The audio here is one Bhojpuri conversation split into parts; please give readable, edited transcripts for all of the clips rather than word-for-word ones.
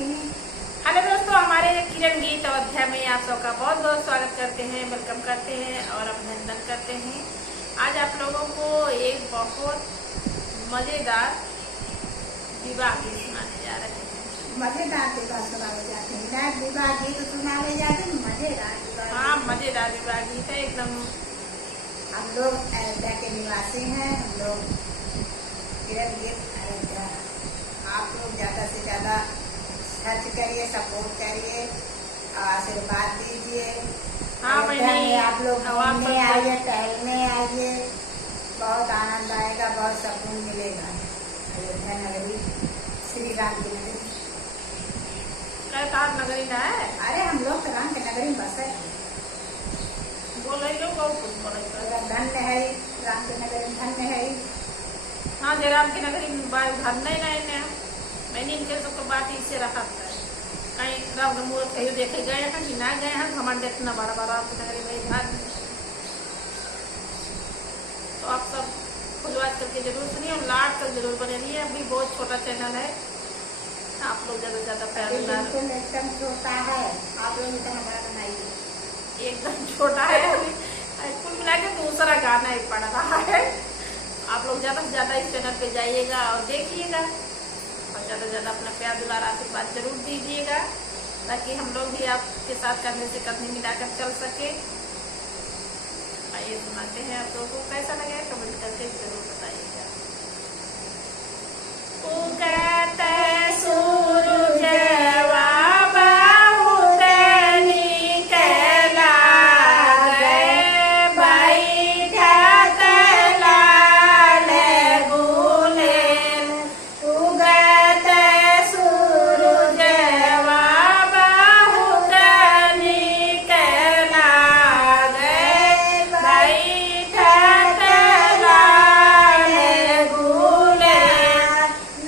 करती हूँ। हेलो दोस्तों, हमारे किरण गीत अयोध्या में आप सबका बहुत बहुत स्वागत करते हैं, वेलकम करते हैं और अभिनंदन करते हैं। आज आप लोगों को एक बहुत मजेदार विवाह गीत सुनाने जा रहे हैं। मजेदार विवाह सुनाए जाते हैं, विवाह गीत सुनाए जाते हैं, मजेदार विवाह। हाँ, मजेदार विवाह गीत है एकदम। हम लोग अयोध्या के निवासी हैं, हम लोग किरण गीत अयोध्या। आप लोग ज्यादा से ज्यादा सर्च करिए, सपोर्ट करिए, आशीर्वाद दीजिए। हाँ बहनी, आप लोग घूमने आइए, टहलने आइए, बहुत आनंद आएगा, बहुत सुकून मिलेगा। अयोध्या नगरी, श्री राम की नगरी। कहता नगरी ना है। अरे हम लोग तो राम की नगरी में बसे हैं। बोल रही लोग और कुछ बोल रही। धन्य है राम की नगरी, धन्य है। हाँ, जय राम की नगरी धन्य नहीं, मैंने इनके सबको बात इससे रखा था। कहीं राम का मुहूर्त कहीं देखे गए हैं कि ना गए हैं, घमंड इतना बड़ा बड़ा राम की नगरी में ध्यान। तो आप सब खुलवाज करके जरूर सुनिए और लास्ट तक जरूर बने रहिए। अभी बहुत छोटा चैनल है, आप लोग ज्यादा से ज्यादा प्यार बिल्कुल एकदम छोटा है, आप लोग इतना बड़ा बनाइए। एकदम छोटा है। कुल मिला के दूसरा गाना ही पड़ रहा है। आप लोग ज्यादा से ज्यादा इस चैनल पे जाइएगा और देखिएगा और ज्यादा से ज्यादा अपना प्यार दुलार आशीर्वाद जरूर दीजिएगा, ताकि हम लोग भी आपके साथ करने से कदमी मिलाकर चल सके। आइए सुनाते हैं, आप लोगों को कैसा लगे कमेंट करके जरूर बताइएगा। ओ कहते सूरज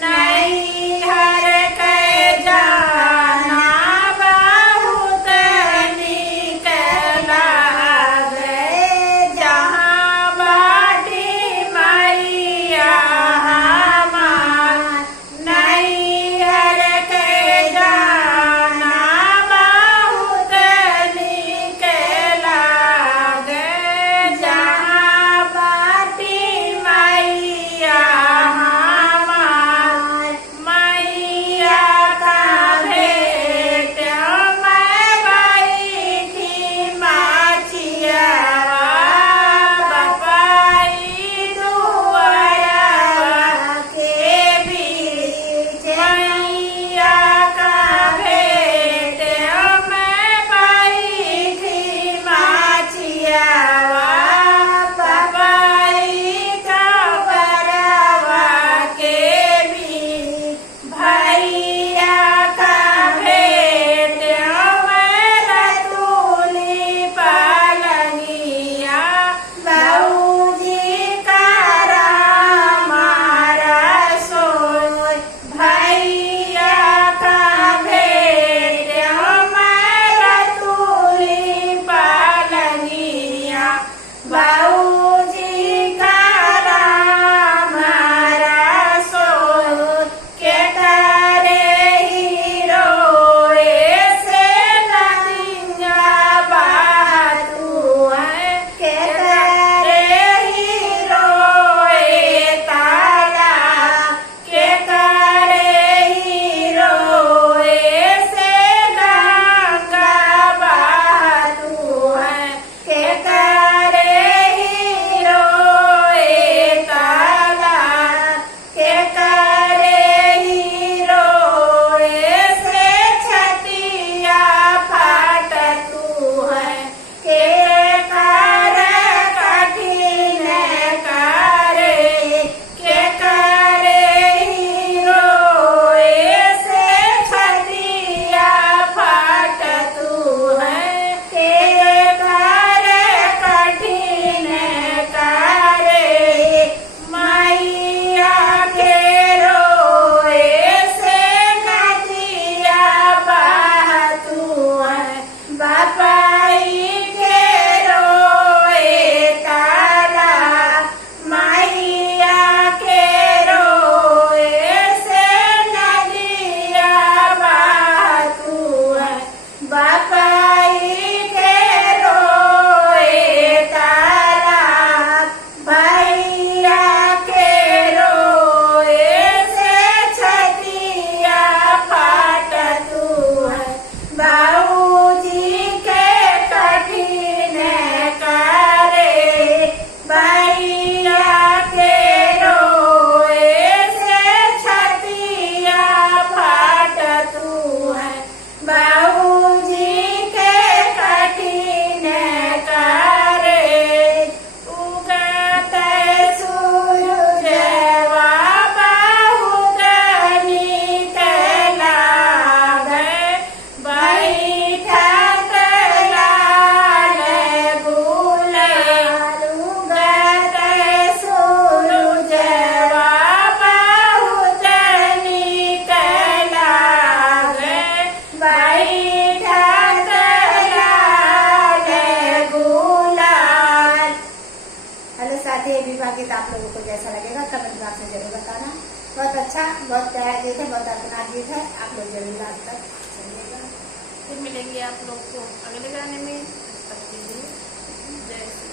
नहीं कैसा लगेगा कमेंट बॉक्स में जरूर बताना। बहुत अच्छा, बहुत प्यारा गीत है, बहुत अपना गीत है, आप लोग जरूर लास्ट तक सुनिएगा। फिर मिलेंगे आप लोग को अगले गाने में। तब के लिए जय श्री